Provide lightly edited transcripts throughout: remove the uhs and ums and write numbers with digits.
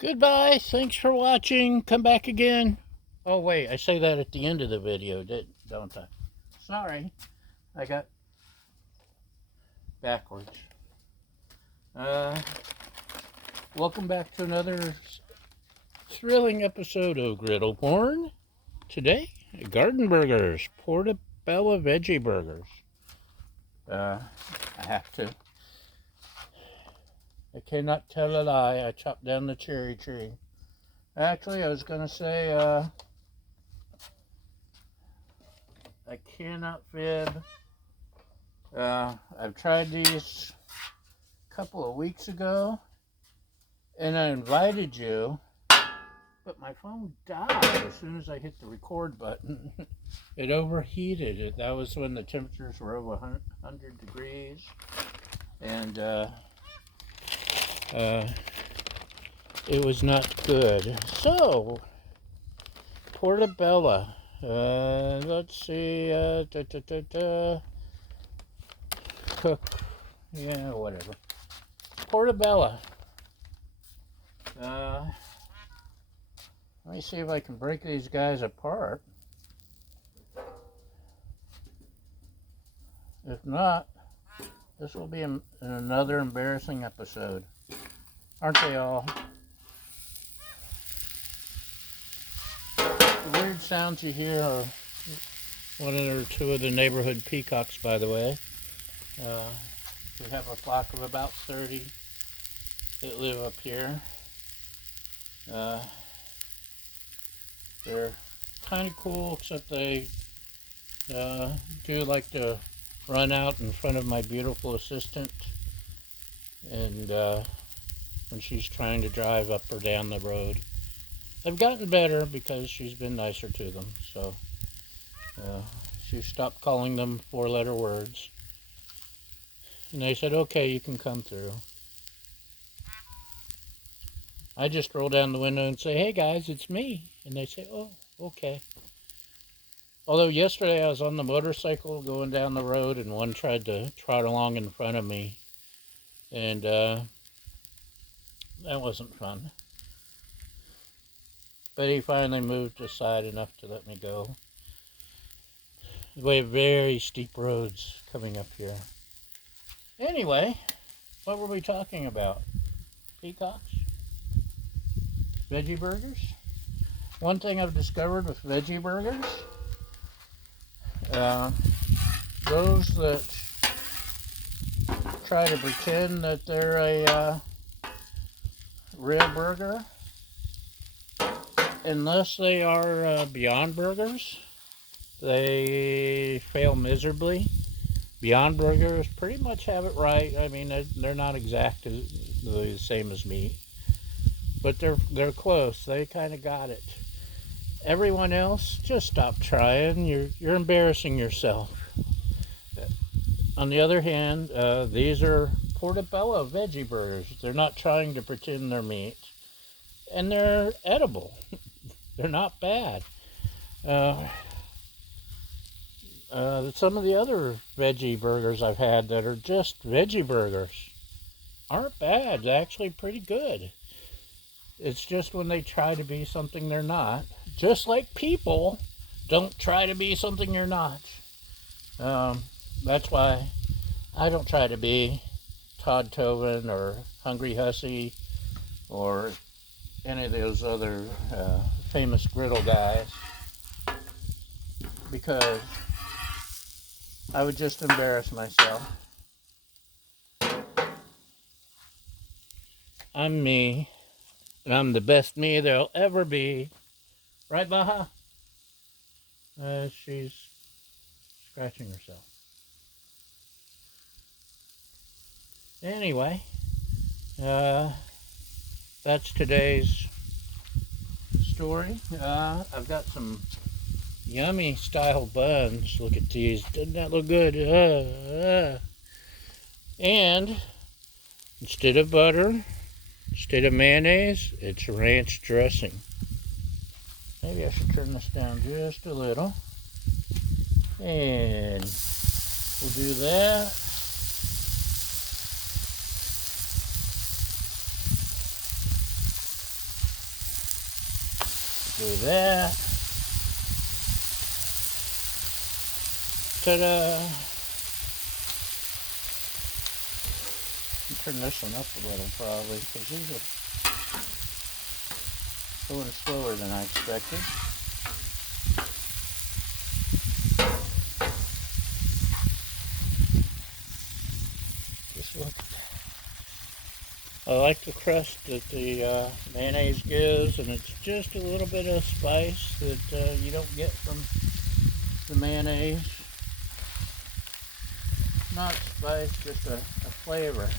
Goodbye. Thanks for watching. Come back again. Oh, wait. I say that at the end of the video, don't I? Sorry. I got backwards. Welcome back to another thrilling episode of Griddle Porn. Today, Gardenburgers Portabella Veggie Burgers. I have to. I cannot tell a lie. I chopped down the cherry tree. Actually, I was going to say, I cannot fib. I've tried these a couple of weeks ago, and I invited you, but my phone died as soon as I hit the record button. It overheated. That was when the temperatures were over 100 degrees, and it was not good. So, Portabella. Let's see. Cook. Yeah, whatever. Portabella. Let me see if I can break these guys apart. If not, this will be another embarrassing episode. Aren't they all? The weird sounds you hear are one or two of the neighborhood peacocks, by the way. We have a flock of about 30 that live up here. They're kind of cool, except they do like to run out in front of my beautiful assistant, and when she's trying to drive up or down the road. They've gotten better because she's been nicer to them, so she stopped calling them four-letter words. And they said, okay, you can come through. I just roll down the window and say, hey guys, it's me. And they say, oh, okay. Although yesterday I was on the motorcycle going down the road and one tried to trot along in front of me. And that wasn't fun. But he finally moved aside enough to let me go. We have very steep roads coming up here. Anyway, what were we talking about? Peacocks? Veggie burgers? One thing I've discovered with veggie burgers, those that try to pretend that they're a real burger, unless they are Beyond Burgers, they fail miserably. Beyond Burgers pretty much have it right. I mean, they're not exactly the same as meat, but they're close. They kind of got it. Everyone else, just stop trying. You're embarrassing yourself. On the other hand, these are Portabella Veggie Burgers. They're not trying to pretend they're meat, and they're edible. They're not bad. Some of the other veggie burgers I've had that are just veggie burgers aren't bad. They're actually pretty good. It's just when they try to be something they're not. Just like people don't try to be something you're not. That's why I don't try to be Todd Toven or Hungry Hussy or any of those other famous griddle guys, because I would just embarrass myself. I'm me, and I'm the best me there'll ever be. Right, Baha? She's scratching herself. Anyway, that's today's story. I've got some yummy style buns. Look at these. Doesn't that look good? And instead of butter, instead of mayonnaise, it's ranch dressing. Maybe I should turn this down just a little. And we'll do that. Do that. Ta-da! Turn this one up a little probably because these are going slower than I expected. Just look. I like the crust that the mayonnaise gives, and it's just a little bit of spice that you don't get from the mayonnaise. Not spice, just a flavor.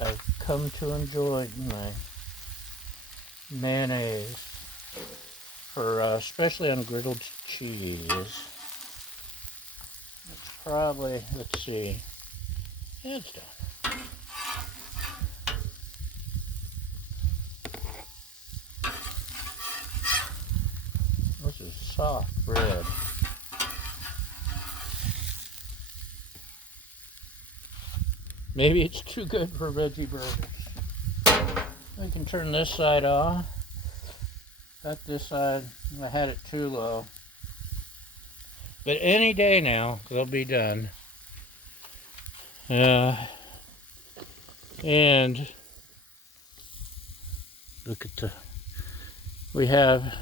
I've come to enjoy my mayonnaise for especially on grilled cheese. It's probably, let's see, yeah, it's done. This is soft bread. Maybe it's too good for veggie burgers. We can turn this side off. Got this side, I had it too low. But any day now, they'll be done. And look at we have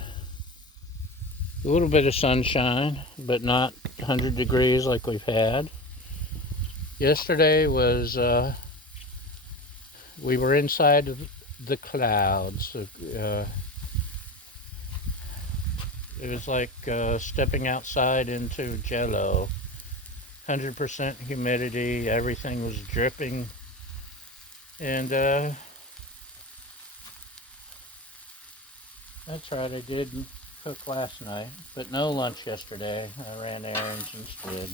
a little bit of sunshine, but not 100 degrees like we've had. Yesterday was, we were inside of the clouds. It was like stepping outside into jello. 100% humidity, everything was dripping. And that's right, I did cook last night, but no lunch yesterday. I ran errands instead.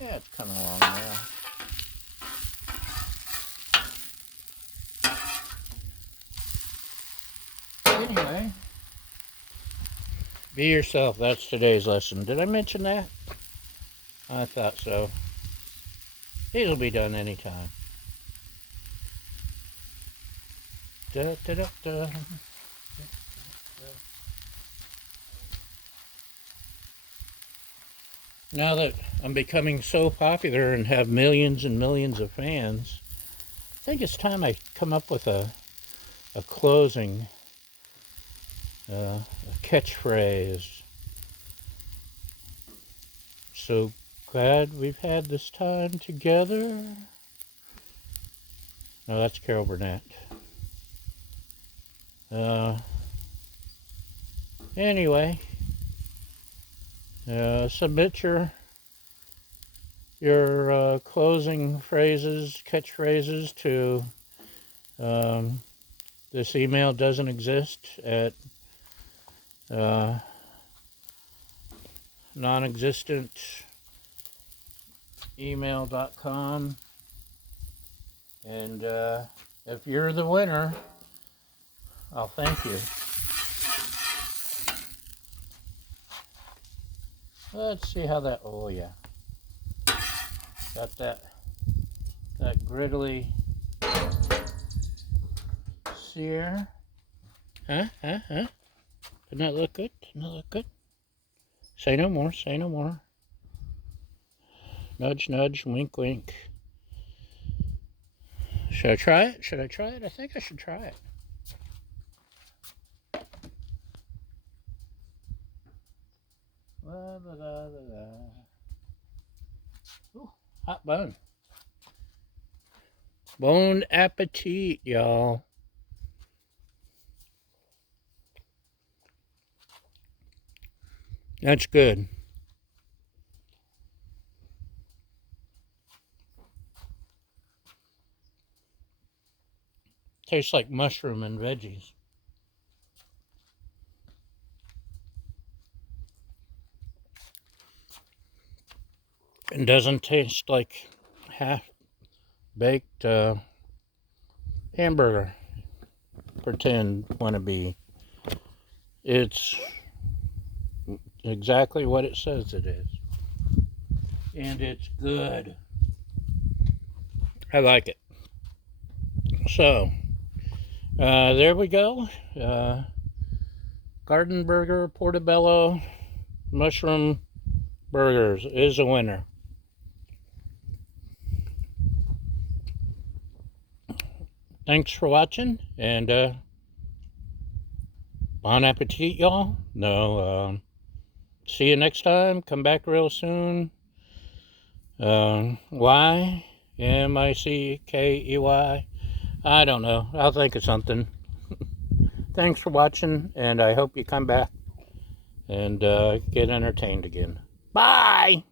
Yeah, it's coming along now. Anyway, be yourself. That's today's lesson. Did I mention that? I thought so. These will be done anytime. Da, da, da, da. Now that I'm becoming so popular and have millions and millions of fans, I think it's time I come up with a closing, a catchphrase. So glad we've had this time together. No, that's Carol Burnett. Anyway, submit your closing phrases, catchphrases to this email doesn't exist at nonexistentemail.com, and if you're the winner, I'll thank you. Let's see how that, oh yeah, got that griddly sear. Huh? Didn't that look good? Didn't that look good? Say no more, say no more. Nudge, nudge, wink, wink. Should I try it? Should I try it? I think I should try it. La, la, la, la, la. Ooh, hot bone. Bon appetit, y'all. That's good. Tastes like mushroom and veggies. It doesn't taste like half-baked hamburger. Pretend wannabe. It's exactly what it says it is. And it's good. I like it. So, there we go. Gardenburger Portabella Mushroom Burgers is a winner. Thanks for watching, and bon appetit, y'all. No, see you next time. Come back real soon. Y-M-I-C-K-E-Y. I don't know. I'll think of something. Thanks for watching, and I hope you come back and get entertained again. Bye!